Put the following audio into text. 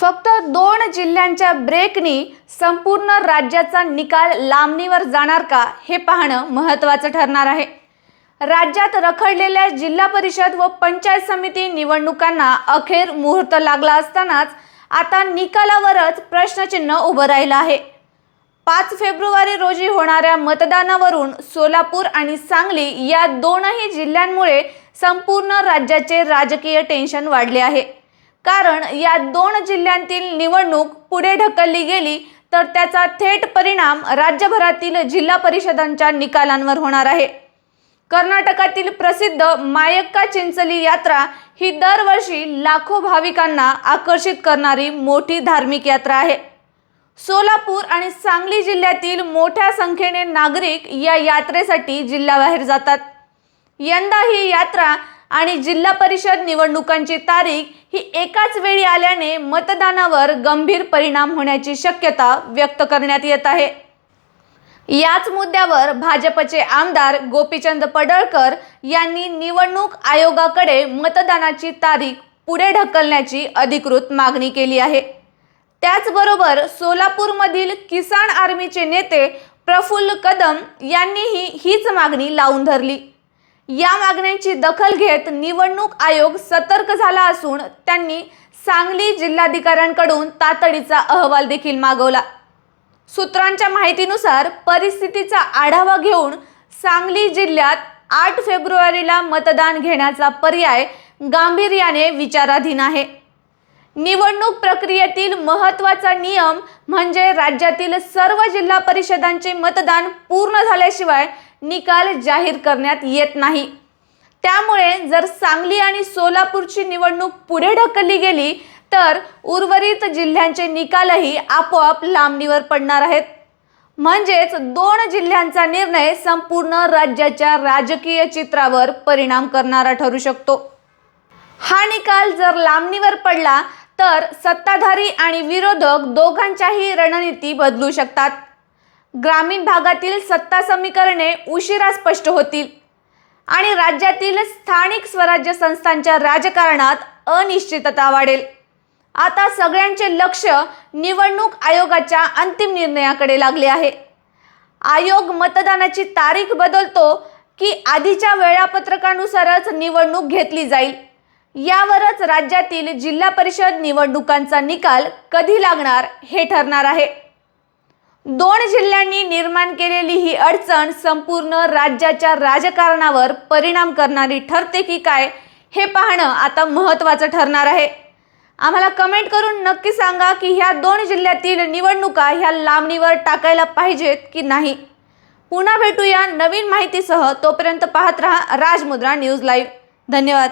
फक्त 2 जिल्ह्यांच्या ब्रेकनी संपूर्ण राज्याचा निकाल लांबणीवर जाणार का हे पाहणं महत्त्वाचं ठरणार आहे। राज्यात रखडलेल्या जिल्हा परिषद व पंचायत समिती निवडणुकांना अखेर मुहूर्त लागला असतानाच आता निकालावरच प्रश्नचिन्ह उभं राहिलं आहे। 5 फेब्रुवारी रोजी होणाऱ्या मतदानावरून सोलापूर आणि सांगली या दोनही जिल्ह्यांमुळे संपूर्ण राज्याचे राजकीय टेन्शन वाढले आहे। कारण या 2 जिल्ह्यांतील निवडणूक पुढे ढकलली गेली तर त्याचा थेट परिणाम राज्यभरातील जिल्हा परिषदांच्या निकालांवर होणार आहे। कर्नाटकातील प्रसिद्ध मायक्का चिंचली यात्रा ही दरवर्षी लाखो भाविकांना आकर्षित करणारी मोठी धार्मिक यात्रा आहे। सोलापूर आणि सांगली जिल्ह्यातील मोठ्या संख्येने नागरिक या यात्रेसाठी जिल्ह्याबाहेर जातात। यंदा ही यात्रा आणि जिल्हा परिषद निवडणुकांची तारीख ही एकाच वेळी आल्याने मतदानावर गंभीर परिणाम होण्याची शक्यता व्यक्त करण्यात येत आहे। याच मुद्द्यावर भाजपचे आमदार गोपीचंद पडळकर यांनी निवडणूक आयोगाकडे मतदानाची तारीख पुढे ढकलण्याची अधिकृत मागणी केली आहे। त्याचबरोबर सोलापूरमधील किसान आर्मीचे नेते प्रफुल्ल कदम यांनीही हीच मागणी लावून धरली। या मागण्यांची दखल घेत निवडणूक आयोग सतर्क झाला असून त्यांनी सांगली जिल्हाधिकाऱ्यांकडून तातडीचा अहवाल देखील मागवला। सूत्रांच्या माहितीनुसार परिस्थितीचा आढावा घेऊन सांगली जिल्ह्यात 8 फेब्रुवारीला मतदान घेण्याचा पर्याय गांभीर्याने विचाराधीन आहे। निवडणूक प्रक्रियेतील महत्त्वाचा नियम म्हणजे राज्यातील सर्व जिल्हा परिषदांचे मतदान पूर्ण झाल्याशिवाय निकाल जाहीर करण्यात येत नाही। त्यामुळे जर सांगली आणि सोलापूरची निवडणूक पुढे ढकलली गेली तर उर्वरित जिल्ह्यांचे निकालही आपोआप लांबणीवर पडणार आहेत। म्हणजेच 2 जिल्ह्यांचा निर्णय संपूर्ण राज्याच्या राजकीय चित्रावर परिणाम करणारा ठरू शकतो। हा निकाल जर लांबणीवर पडला तर सत्ताधारी आणि विरोधक दोघांच्याही रणनीती बदलू शकतात। ग्रामीण भागातील सत्ता समीकरणे उशिरा स्पष्ट होतील आणि राज्यातील स्थानिक स्वराज्य संस्थांच्या राजकारणात अनिश्चितता वाढेल। आता सगळ्यांचे लक्ष निवडणूक आयोगाच्या अंतिम निर्णयाकडे लागले आहे। आयोग मतदानाची तारीख बदलतो की आधीच्या वेळापत्रकानुसारच निवडणूक घेतली जाईल यावरच राज्यातील जिल्हा परिषद निवडणुकांचा निकाल कधी लागणार हे ठरणार आहे। 2 जिल्ह्यांनी निर्माण केलेली ही अडचण संपूर्ण राज्याच्या राजकारणावर परिणाम करणारी ठरते की काय हे पाहणं आता महत्त्वाचं ठरणार आहे। आम्हाला कमेंट करून नक्की सांगा की ह्या 2 जिल्ह्यातील निवडणुका ह्या लांबणीवर टाकायला पाहिजेत की नाही। पुन्हा भेटूया नवीन माहितीसह, तोपर्यंत पाहत रहा राजमुद्रा न्यूज लाईव्ह। धन्यवाद।